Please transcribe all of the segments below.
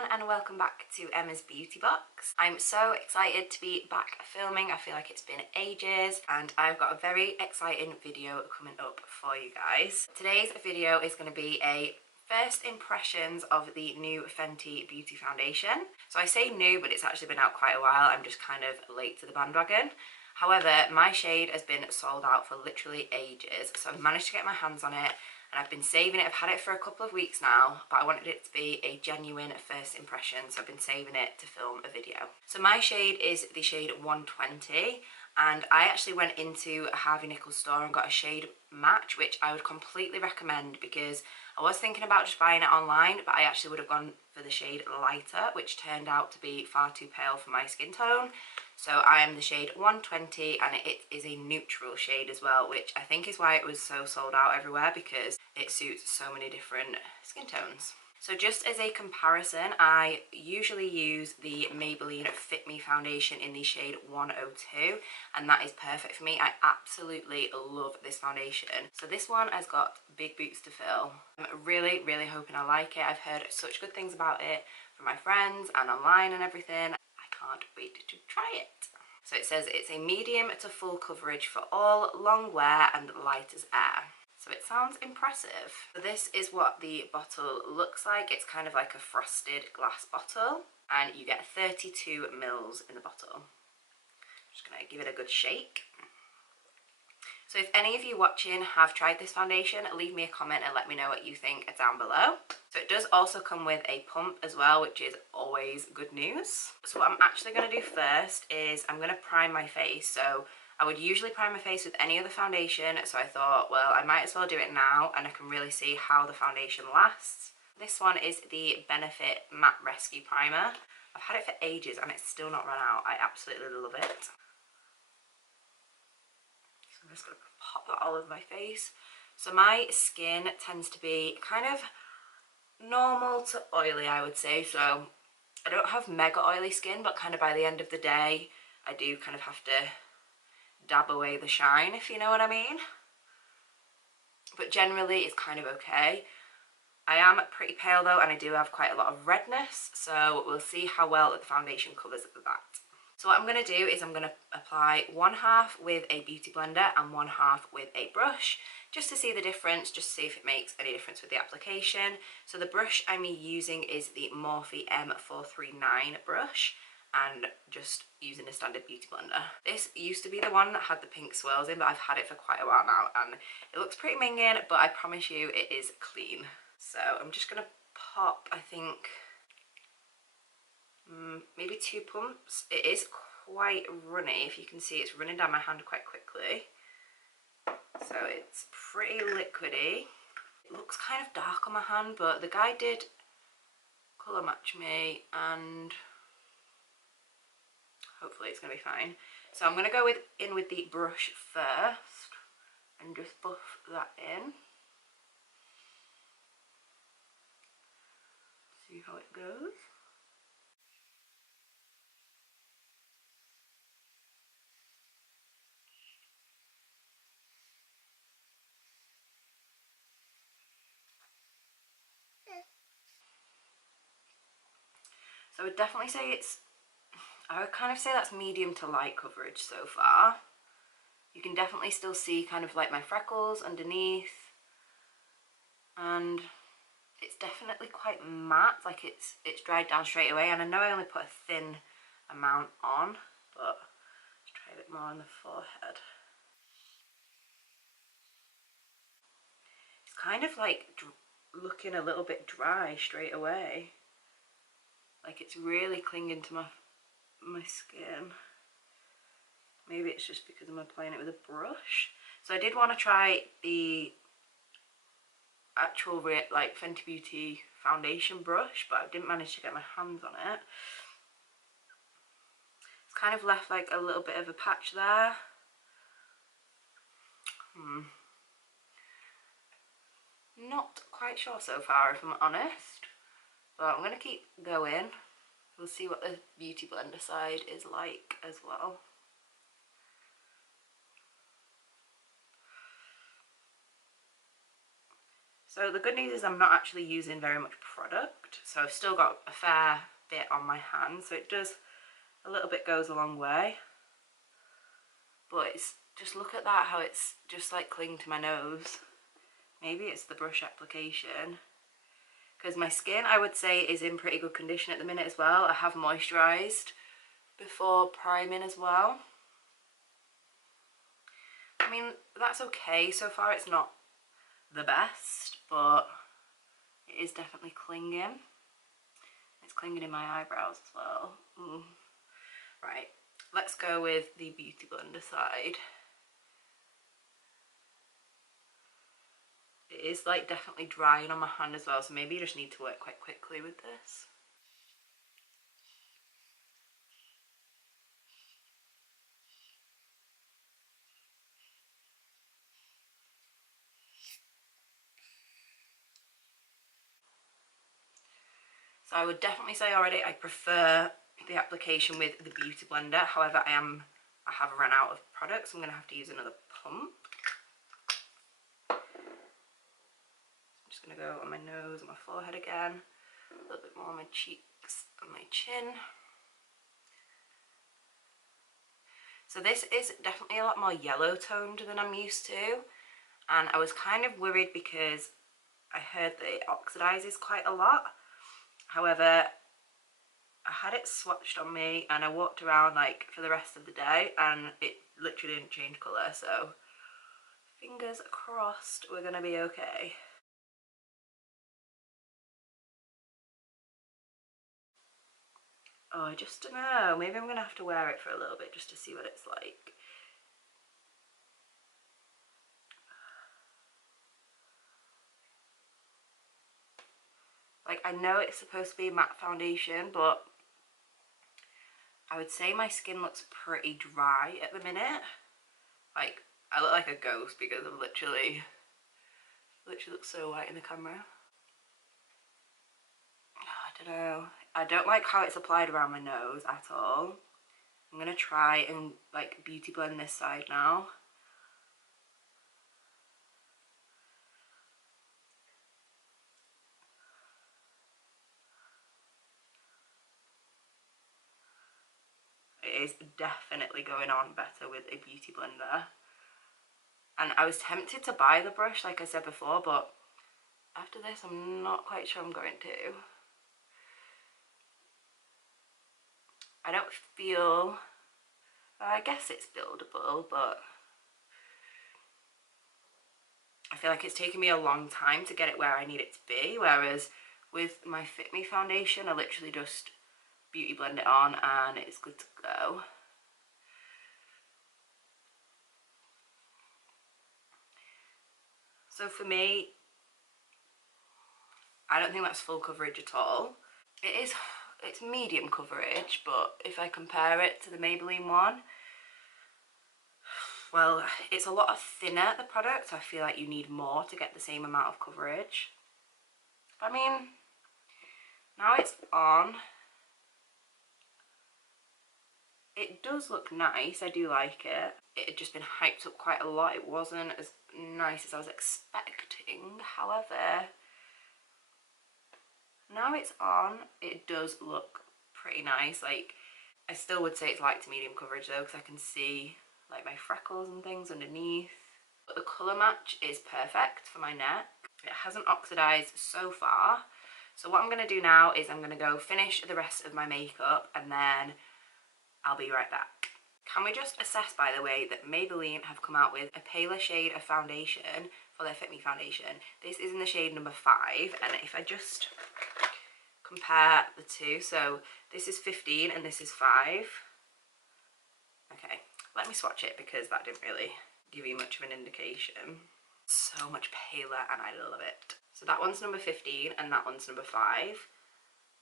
everyone and welcome back to Emma's Beauty Box. I'm so excited to be back filming. I feel like it's been ages and I've got a very exciting video coming up for you guys. Today's video is going to be a first impressions of the new Fenty Beauty Foundation. So I say new, but it's actually been out quite a while. I'm just kind of late to the bandwagon. However, my shade has been sold out for literally ages, so I've managed to get my hands on it. And I've been saving it. I've had it for a couple of weeks now, but I wanted it to be a genuine first impression, so I've been saving it to film a video. So my shade is the shade 120, and I actually went into a Harvey Nichols store and got a shade match, which I would completely recommend because I was thinking about just buying it online, but I actually would have gone for the shade lighter, which turned out to be far too pale for my skin tone. So I am the shade 120 and it is a neutral shade as well, which I think is why it was so sold out everywhere because it suits so many different skin tones. So just as a comparison, I usually use the Maybelline Fit Me foundation in the shade 102 and that is perfect for me. I absolutely love this foundation. So this one has got big boots to fill. I'm really hoping I like it. I've heard such good things about it from my friends and online and everything. Can't wait to try it. So it says it's a medium to full coverage for all, long wear and light as air. So it sounds impressive. So this is what the bottle looks like. It's kind of like a frosted glass bottle and you get 32 mils in the bottle. Just gonna give it a good shake. So if any of you watching have tried this foundation, leave me a comment and let me know what you think down below. So it does also come with a pump as well, which is always good news. So what I'm actually going to do first is I'm going to prime my face. So I would usually prime my face with any other foundation. So I thought, well, I might as well do it now and I can really see how the foundation lasts. This one is the Benefit Matte Rescue Primer. I've had it for ages and it's still not run out. I absolutely love it. I'm just going to pop that all over my face. So my skin tends to be kind of normal to oily, I would say. So I don't have mega oily skin, but kind of by the end of the day, I do kind of have to dab away the shine, if you know what I mean. But generally, it's kind of okay. I am pretty pale though, and I do have quite a lot of redness. So we'll see how well the foundation covers that. So what I'm going to do is I'm going to apply one half with a beauty blender and one half with a brush just to see the difference, just to see if it makes any difference with the application. So the brush I'm using is the Morphe M439 brush and just using a standard beauty blender. This used to be the one that had the pink swirls in, but I've had it for quite a while now and it looks pretty minging, but I promise you it is clean. So I'm just going to pop, I think, maybe 2 pumps. It is quite runny. If you can see, it's running down my hand quite quickly. So it's pretty liquidy. It looks kind of dark on my hand, but the guy did colour match me and hopefully it's going to be fine. So I'm going to go in with the brush first and just buff that in. See how it goes. So I would definitely say I would kind of say that's medium to light coverage so far. You can definitely still see kind of like my freckles underneath. And it's definitely quite matte, like it's dried down straight away. And I know I only put a thin amount on, but let's try a bit more on the forehead. It's kind of like looking a little bit dry straight away. Like it's really clinging to my skin. Maybe it's just because I'm applying it with a brush. So I did want to try the actual like Fenty Beauty foundation brush, but I didn't manage to get my hands on it. It's kind of left like a little bit of a patch there. Not quite sure so far, if I'm honest, but I'm going to keep going. We'll see what the beauty blender side is like as well. So the good news is I'm not actually using very much product. packed, so I've still got a fair bit on my hand, so it does, a little bit goes a long way. But it's just, look at that, how it's just like clinging to my nose. Maybe it's the brush application, because my skin, I would say, is in pretty good condition at the minute as well. I have moisturised before priming as well. I mean, that's okay. So far it's not the best, but it is definitely clinging. It's clinging in my eyebrows as well. Ooh. Right, let's go with the Beauty Blender side. It is like definitely drying on my hand as well, so maybe you just need to work quite quickly with this. So I would definitely say already I prefer the application with the Beauty Blender. However, I have run out of products, so I'm going to have to use another pump. I'm just going to go on my nose and my forehead again, a little bit more on my cheeks and my chin. So this is definitely a lot more yellow toned than I'm used to, and I was kind of worried because I heard that it oxidizes quite a lot. However, I had it swatched on me and I walked around like for the rest of the day and it literally didn't change colour, so fingers crossed we're gonna be okay. Oh, I just don't know, maybe I'm gonna have to wear it for a little bit just to see what it's like. Like, I know it's supposed to be a matte foundation, but I would say my skin looks pretty dry at the minute. Like, I look like a ghost because I'm literally look so white in the camera. I don't know. I don't like how it's applied around my nose at all. I'm gonna try and like beauty blend this side now. It is definitely going on better with a beauty blender. And I was tempted to buy the brush like I said before, but after this I'm not quite sure I'm going to. I don't feel, I guess it's buildable, but I feel like it's taken me a long time to get it where I need it to be, whereas with my Fit Me foundation I literally just beauty blend it on and it's good to go. So for me, I don't think that's full coverage at all. It's medium coverage, but if I compare it to the Maybelline one, well, it's a lot thinner, the product, so I feel like you need more to get the same amount of coverage. I mean, now it's on, it does look nice, I do like it. It had just been hyped up quite a lot, it wasn't as nice as I was expecting. However, now it's on, it does look pretty nice. Like, I still would say it's light to medium coverage though, because I can see like my freckles and things underneath. But the colour match is perfect for my neck. It hasn't oxidized so far. So what I'm going to do now is I'm going to go finish the rest of my makeup and then I'll be right back. Can we just assess, by the way, that Maybelline have come out with a paler shade of foundation for their Fit Me foundation. This is in the shade number 5, and if I just compare the two, so this is 15 and this is 5. Okay, let me swatch it because that didn't really give you much of an indication. So much paler and I love it. So that one's number 15 and that one's number 5.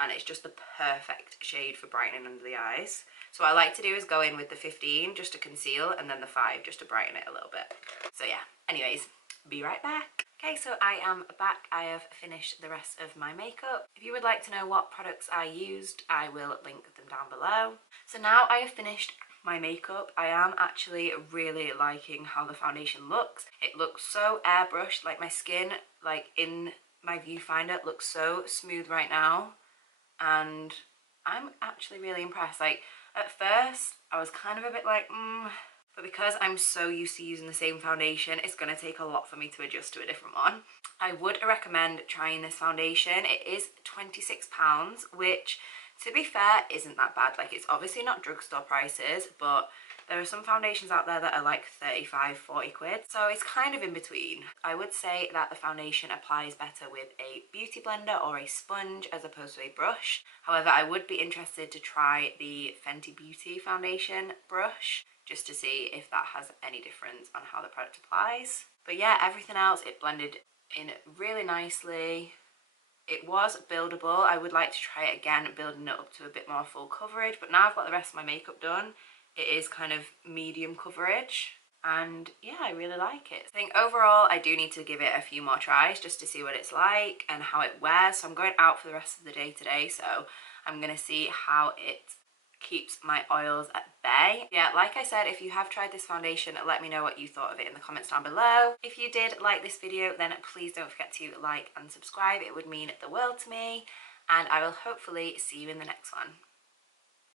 And it's just the perfect shade for brightening under the eyes. So what I like to do is go in with the 15 just to conceal and then the 5 just to brighten it a little bit. So yeah, anyways, be right back. Okay, so I am back. I have finished the rest of my makeup. If you would like to know what products I used, I will link them down below. So now I have finished my makeup. I am actually really liking how the foundation looks. It looks so airbrushed, like my skin, like in my viewfinder looks so smooth right now, and I'm actually really impressed. Like, at first I was kind of a bit like, but because I'm so used to using the same foundation, it's going to take a lot for me to adjust to a different one. I would recommend trying this foundation. It is £26, which, to be fair, isn't that bad. Like, it's obviously not drugstore prices, but there are some foundations out there that are like 35–40 quid, so it's kind of in between. I would say that the foundation applies better with a beauty blender or a sponge as opposed to a brush. However, I would be interested to try the Fenty Beauty foundation brush just to see if that has any difference on how the product applies. But yeah, everything else, it blended in really nicely. It was buildable. I would like to try it again, building it up to a bit more full coverage, but now I've got the rest of my makeup done, it is kind of medium coverage, and yeah, I really like it. I think overall I do need to give it a few more tries just to see what it's like and how it wears. So I'm going out for the rest of the day today, so I'm gonna see how it keeps my oils at bay. Yeah, like I said, if you have tried this foundation, let me know what you thought of it in the comments down below. If you did like this video, then please don't forget to like and subscribe. It would mean the world to me, and I will hopefully see you in the next one.